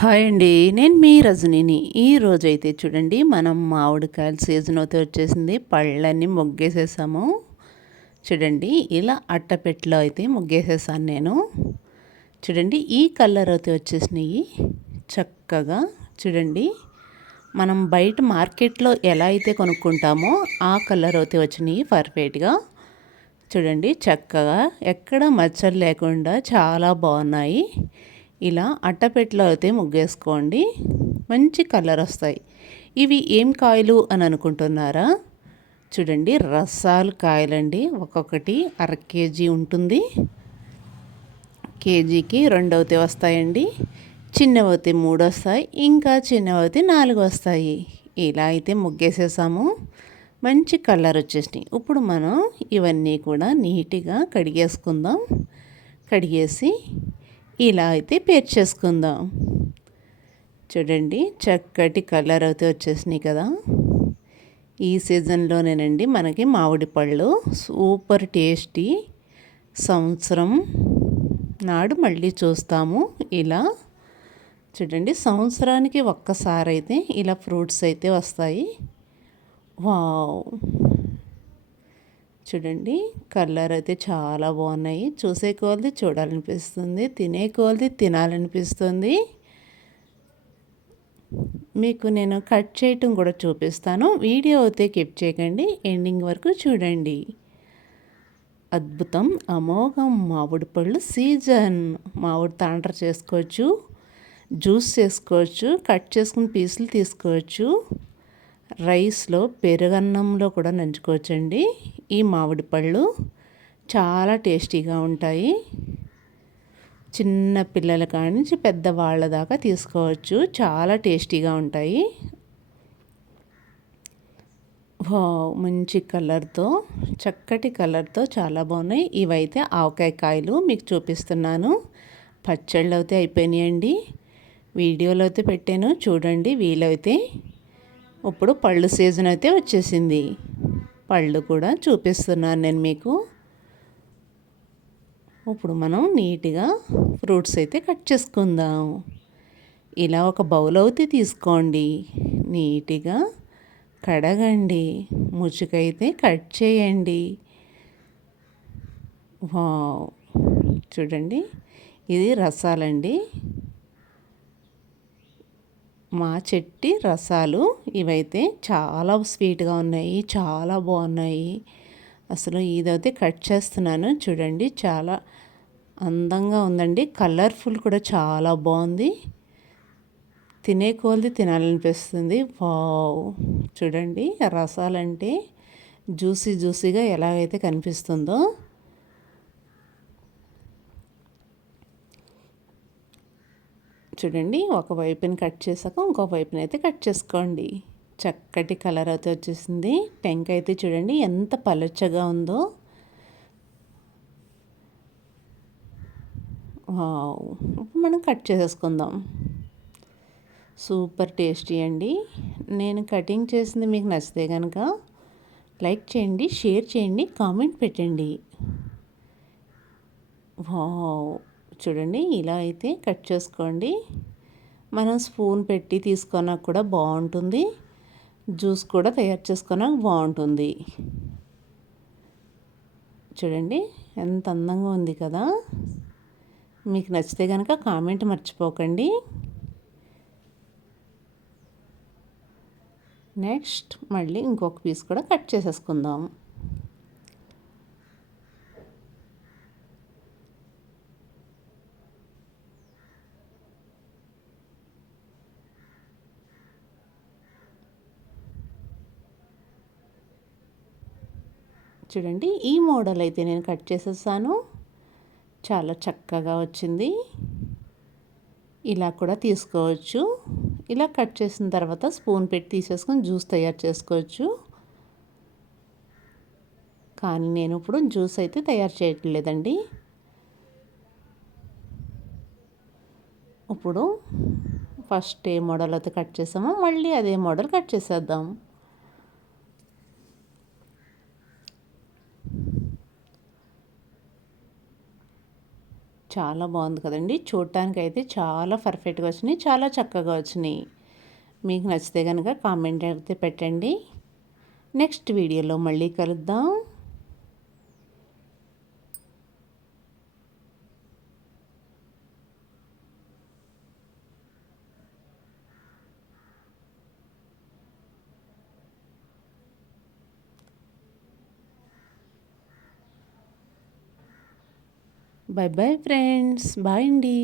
Hi అండి. నేను మీ రజనీని. ఈ రోజైతే చూడండి మనం మామిడికాయల సీజన్ అయితే వచ్చేసింది. పళ్ళన్నీ మొగ్గేసేసాము. చూడండి ఇలా అట్టపెట్టలో అయితే మొగ్గేసేసాను నేను. చూడండి ఈ కలర్ అయితే వచ్చేసినాయి. చక్కగా చూడండి మనం బయట మార్కెట్లో ఎలా అయితే కొనుక్కుంటామో ఆ కలర్ అయితే వచ్చినాయి పర్ఫెక్ట్గా. చూడండి చక్కగా ఎక్కడ మచ్చలు లేకుండా చాలా బాగున్నాయి. ఇలా అట్టపెట్టలో అయితే ముగ్గేసుకోండి. మంచి కలర్ వస్తాయి. ఇవి ఏం కాయలు అని అనుకుంటున్నారా? చూడండి రసాలు కాయలండి. ఒక్కొక్కటి అర కేజీ ఉంటుంది. కేజీకి రెండవతి వస్తాయండి. చిన్నవతి మూడు వస్తాయి ఇంకా చిన్నవతి నాలుగు వస్తాయి ఇలా అయితే ముగ్గేసేసాము. మంచి కలర్ వచ్చేసినాయి. ఇప్పుడు మనం ఇవన్నీ కూడా నీట్గా కడిగేసుకుందాం. కడిగేసి ఇలా అయితే పేర్చేసుకుందాం చూడండి చక్కటి కలర్ అయితే వచ్చేసినాయి కదా. ఈ సీజన్లోనేనండి మనకి మామిడి పళ్ళు సూపర్ టేస్టీ సంవత్సరం నాడు మళ్ళీ చూస్తాము ఇలా. చూడండి సంవత్సరానికి ఒక్కసారి అయితే ఇలా ఫ్రూట్స్ అయితే వస్తాయి. వావ్! చూడండి కలర్ అయితే చాలా బాగున్నాయి. చూసే కొలది చూడాలనిపిస్తుంది తినే కొలది తినాలనిపిస్తుంది. మీకు నేను కట్ చేయటం కూడా చూపిస్తాను. వీడియో అయితే కిప్ చేయకండి ఎండింగ్ వరకు చూడండి. అద్భుతం అమోఘం మామిడి పళ్ళు సీజన్. మామిడి తాండ్ర చేసుకోవచ్చు జ్యూస్ చేసుకోవచ్చు కట్ చేసుకుని పీసులు తీసుకోవచ్చు. రైస్లో పెరుగన్నంలో కూడా నంచుకోవచ్చండి. ఈ మామిడి పళ్ళు చాలా టేస్టీగా ఉంటాయి. చిన్న పిల్లల కాడి నుంచి పెద్దవాళ్ళ దాకా తీసుకోవచ్చు. చాలా టేస్టీగా ఉంటాయి. మంచి కలర్తో చక్కటి కలర్తో చాలా బాగున్నాయి. ఇవైతే ఆవకాయ కాయలు మీకు చూపిస్తున్నాను. పచ్చళ్ళు అయితే అయిపోయినాయండి. వీడియోలో అయితే పెట్టాను. చూడండి వీలైతే. ఇప్పుడు పళ్ళు సీజన్ అయితే వచ్చేసింది. పళ్ళు కూడా చూపిస్తున్నాను నేను మీకు. ఇప్పుడు మనం నీట్గా ఫ్రూట్స్ అయితే కట్ చేసుకుందాం. ఇలా ఒక బౌల్ అయితే తీసుకోండి. నీట్గా కడగండి. ముచ్చుకైతే కట్ చేయండి. వా చూడండి. ఇది రసాలండి. మా చెట్టి రసాలు ఇవైతే చాలా స్వీట్గా ఉన్నాయి చాలా బాగున్నాయి. అసలు ఇదైతే కట్ చేస్తున్నాను. చూడండి చాలా అందంగా ఉందండి. కలర్ఫుల్ కూడా చాలా బాగుంది. తినే కోల్ది తినాలనిపిస్తుంది. వావ్! చూడండి రసాలంటే జ్యూసీ జ్యూసీగా ఎలాగైతే కనిపిస్తుందో. చూడండి ఒక వైపుని కట్ చేసాక ఇంకో వైపుని అయితే కట్ చేసుకోండి. చక్కటి కలర్ అయితే వచ్చేసింది. టెంక్ అయితే చూడండి ఎంత పలచగా ఉందో. ఇప్పుడు మనం కట్ చేసేసుకుందాం. సూపర్ టేస్టీ అండి. నేను కటింగ్ చేసింది మీకు నచ్చితే కనుక లైక్ చేయండి షేర్ చేయండి కామెంట్ పెట్టండి. వావ్. చూడండి ఇలా అయితే కట్ చేసుకోండి. మనం స్పూన్ పెట్టి తీసుకున్నా కూడా బాగుంటుంది. జ్యూస్ కూడా తయారు చేసుకున్నా బాగుంటుంది. చూడండి ఎంత అందంగా ఉంది కదా. మీకు నచ్చితే కనుక కామెంట్ మర్చిపోకండి. నెక్స్ట్ మళ్ళీ ఇంకొక పీస్ కూడా కట్ చేసేసుకుందాం. చూడండి ఈ మోడల్ అయితే నేను కట్ చేసేసాను. చాలా చక్కగా వచ్చింది. ఇలా కూడా తీసుకోవచ్చు. ఇలా కట్ చేసిన తర్వాత స్పూన్ పెట్టి తీసేసుకొని జ్యూస్ తయారు చేసుకోవచ్చు. కానీ నేను ఇప్పుడు జ్యూస్ అయితే తయారు చేయట్లేదండి. ఇప్పుడు ఫస్ట్ ఏ మోడల్ అయితే కట్ చేసామో మళ్ళీ అదే మోడల్ కట్ చేసేద్దాం. చాలా బాగుంది కదండి. చూడటానికి అయితే చాలా పర్ఫెక్ట్గా వచ్చినాయి. చాలా చక్కగా వచ్చినాయి. మీకు నచ్చితే కనుక కామెంట్ అయితే పెట్టండి. నెక్స్ట్ వీడియోలో మళ్ళీ కలుద్దాం. బై బై ఫ్రెండ్స్ బాయ్ అండి